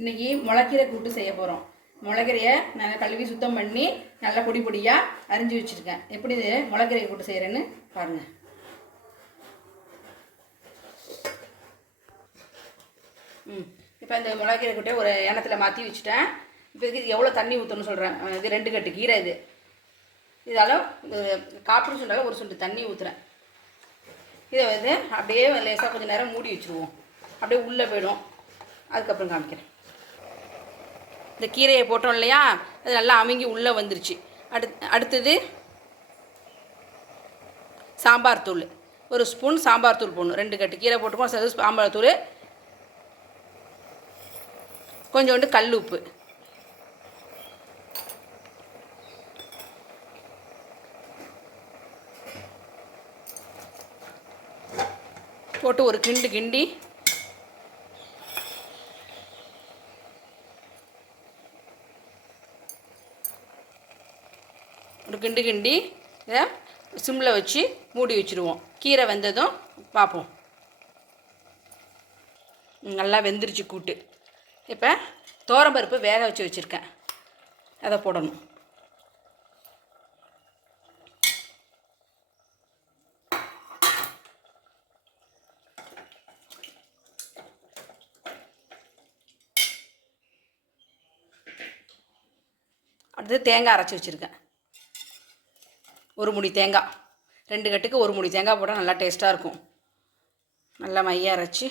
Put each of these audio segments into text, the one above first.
இன்றைக்கி முளைக்கீரை கூட்டு செய்ய போகிறோம். முளைக்கீரையை நான் கழுவி சுத்தம் பண்ணி நல்லா பொடி பொடியாக அரிஞ்சு வச்சுருக்கேன். எப்படி இது முளைக்கீரை கூட்டு செய்கிறேன்னு பாருங்கள். இப்போ இந்த முளைக்கீரை கூட்டை ஒரு எண்ணத்தில் மாற்றி வச்சுட்டேன். இப்போ இதுக்கு எவ்வளோ தண்ணி ஊற்றணும்னு சொல்கிறேன். இது 2 கட்டு கீரை. இதால் காப்புன்னு சொன்னாலும் ஒரு சுண்டு தண்ணி ஊற்றுறேன். இதை வந்து அப்படியே லேசாக கொஞ்சம் நேரம் மூடி வச்சுருவோம். அப்படியே உள்ளே போயிடும். அதுக்கப்புறம் காமிக்கிறேன். இந்த கீரையை போட்டோம் இல்லையா, அது நல்லா அமுங்கி உள்ளே வந்துருச்சு. அடுத்தது சாம்பார் தூள், ஒரு ஸ்பூன் சாம்பார் தூள் போடணும். 2 கட்டு கீரை போட்டுக்கோம். சாம்பார் தூள், கொஞ்சோண்டு கல் உப்பு, போட்டு ஒரு கிண்டு கிண்டி இதை சிம்மில் வச்சு மூடி வச்சுருவோம். கீரை வெந்ததும் பார்ப்போம். நல்லா வெந்துருச்சு கூட்டு. இப்போ துவரம்பருப்பு வேக வச்சு வச்சுருக்கேன், அதை போடணும். அடுத்து தேங்காய் அரைச்சி வச்சுருக்கேன். 1 முடி தேங்காய். 2 கட்டுக்கு 1 முடி தேங்காய் போட்டால் நல்லா டேஸ்ட்டாக இருக்கும். நல்லா மையாக அரைச்சி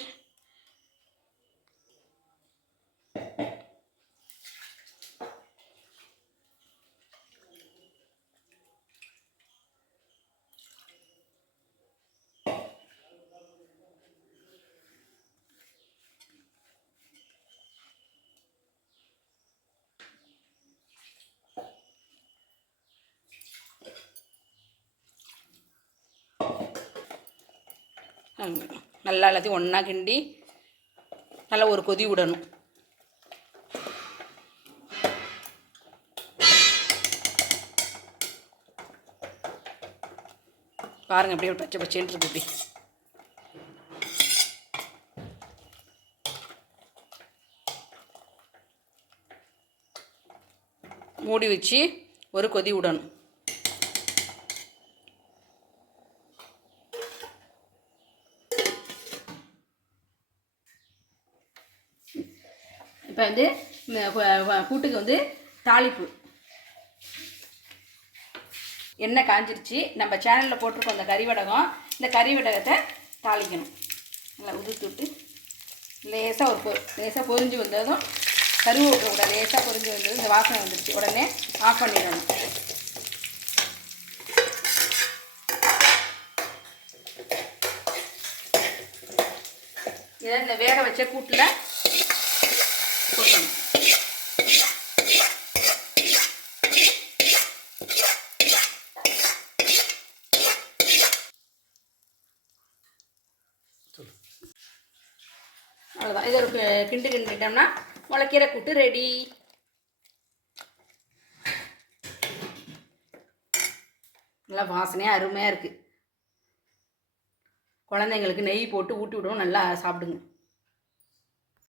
நல்லா எல்லாத்தையும் ஒன்றா கிண்டி நல்லா ஒரு கொதி விடணும். பாருங்கள், அப்படியே பச்சை பச்சைன்னு இருக்கு. மூடி வச்சு ஒரு கொதி விடணும். இப்போ வந்து கூட்டுக்கு வந்து தாளிப்பு. எண்ணெய் காஞ்சிருச்சு. நம்ம சேனலில் போட்டிருக்கோம் இந்த கறிவடகம். இந்த கறிவடகத்தை தாளிக்கணும். நல்லா உதுத்து விட்டு லேசாக பொரிஞ்சு வந்ததும் கருவேப்பிலை லேசாக பொரிஞ்சு வந்ததும் இந்த வாசனை வந்துருச்சு. உடனே ஆஃப் பண்ணிடணும். இதை இந்த வேக வச்ச கூட்டில் போட்டணும். அவ்வளோதான். இதை ஒரு கிண்டிட்டோம்னா முளைக்கீரை கூட்டு ரெடி. நல்லா வாசனையாக அருமையாக இருக்குது. குழந்தைங்களுக்கு நெய் போட்டு ஊட்டி விடவும் நல்லா சாப்பிடுங்க.